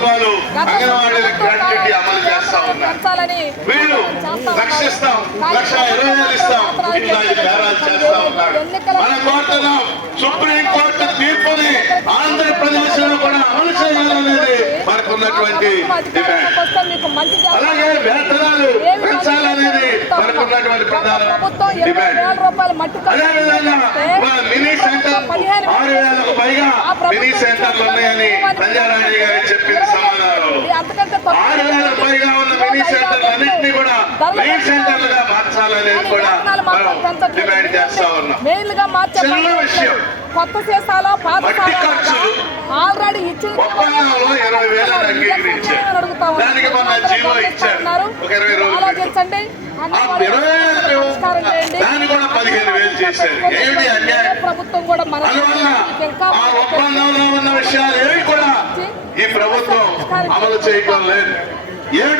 రూపాయలు అంగన్వాడీ గ్రాట్యుటీ అమలు చేస్తా ఉన్నారు. వీళ్ళు రక్షిస్తాం. లక్ష ఇరవై వేలు ఇస్తాం. ఇట్లాంటి బేరాలు చేస్తా ఉన్నారు. మనం కోరుతున్నాం. సుప్రీం కోర్టు తీర్పుని ఆంధ్రప్రదేశ్లో కూడా అమలు చేయాలనేది మనకు ఉన్నటువంటి డిమాండ్. అలాగే వేతనాలు పెంచాలనేది మనకున్నటువంటి ప్రధాన డిమాండ్. మినీ సెంటర్ ఆరు వేలకు పైగా మినీ సెంటర్లు ఉన్నాయని సంజయరాణి గారు చెప్పిన సమాధానం అంతకంటే తక్కువ ఆరు వేలకు పైగా ఉన్న మినీ సెంటర్లు అన్నింటినీ కూడా మెయిన్ సెంటర్లుగా మార్చాలనేది కూడా మనం డిమాండ్ చేస్తా ఉన్నాం. మెయిన్లుగా మార్చే చిన్న విషయం. కొత్త సీసాలో పాత ఆల్రెడీ ఇచ్చిన ఒప్పందంలో ఇరవై వేలను అంగీకరించారు. దానికి మొన్న జీవో ఇచ్చారు. ఒక ఇరవై రోజులు ఆలోచించండి. ఆ ఇరవై వేలు దాన్ని కూడా పదిహేను వేలు చేశారు. ఏమిటి అన్యాయం ప్రభుత్వం కూడా మన అందువల్ల ఆ ఒప్పందంలో ఉన్న విషయాలు ఏవి కూడా ఈ ప్రభుత్వం అమలు చేయడం లేదు. ఏమిటి